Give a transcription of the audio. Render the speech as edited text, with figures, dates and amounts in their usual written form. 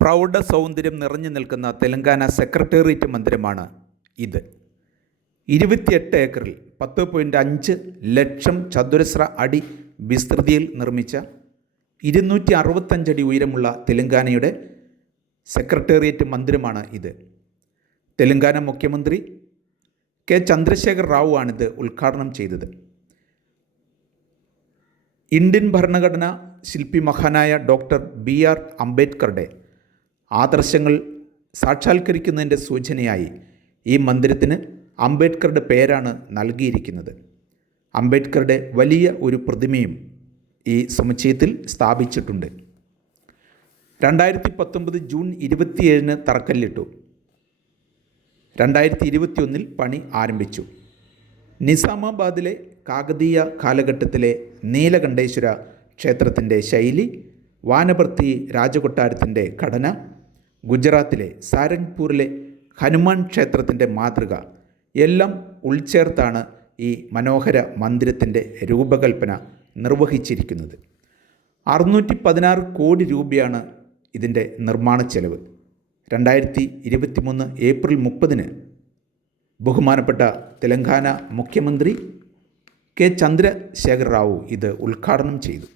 പ്രൗഢ സൗന്ദര്യം നിറഞ്ഞു നിൽക്കുന്ന തെലങ്കാന സെക്രട്ടേറിയറ്റ് മന്ദിരമാണ് ഇത്. 28 ഏക്കറിൽ 10.5 ലക്ഷം ചതുരശ്ര അടി വിസ്തൃതിയിൽ നിർമ്മിച്ച 265 അടി ഉയരമുള്ള തെലങ്കാനയുടെ സെക്രട്ടേറിയറ്റ് മന്ദിരമാണ് ഇത്. തെലങ്കാന മുഖ്യമന്ത്രി കെ ചന്ദ്രശേഖർ റാവു ആണിത് ഉദ്ഘാടനം ചെയ്തത്. ഇന്ത്യൻ ഭരണഘടന ശില്പി മഹാനായ ഡോക്ടർ BR അംബേദ്കറുടെ ആദർശങ്ങൾ സാക്ഷാത്കരിക്കുന്നതിൻ്റെ സൂചനയായി ഈ മന്ദിരത്തിന് അംബേദ്കറുടെ പേരാണ് നൽകിയിരിക്കുന്നത്. അംബേദ്കറുടെ വലിയ ഒരു പ്രതിമയും ഈ സമുച്ചയത്തിൽ സ്ഥാപിച്ചിട്ടുണ്ട്. 2019 ജൂൺ 27 തറക്കല്ലിട്ടു. 2021 പണി ആരംഭിച്ചു. നിസാമാബാദിലെ കാകതീയ കാലഘട്ടത്തിലെ നീലകണ്ഠേശ്വര ക്ഷേത്രത്തിൻ്റെ ശൈലി, വാനപർത്തി രാജകൊട്ടാരത്തിൻ്റെ ഘടന, ഗുജറാത്തിലെ സാരംഗ്പൂരിലെ ഹനുമാൻ ക്ഷേത്രത്തിൻ്റെ മാതൃക എല്ലാം ഉൾച്ചേർത്താണ് ഈ മനോഹര മന്ദിരത്തിൻ്റെ രൂപകൽപ്പന നിർവഹിച്ചിരിക്കുന്നത്. 616 കോടി രൂപയാണ് ഇതിൻ്റെ നിർമ്മാണ ചെലവ്. 2023 ഏപ്രിൽ 30 ബഹുമാനപ്പെട്ട തെലങ്കാന മുഖ്യമന്ത്രി കെ ചന്ദ്രശേഖർ റാവു ഇത് ഉദ്ഘാടനം ചെയ്തു.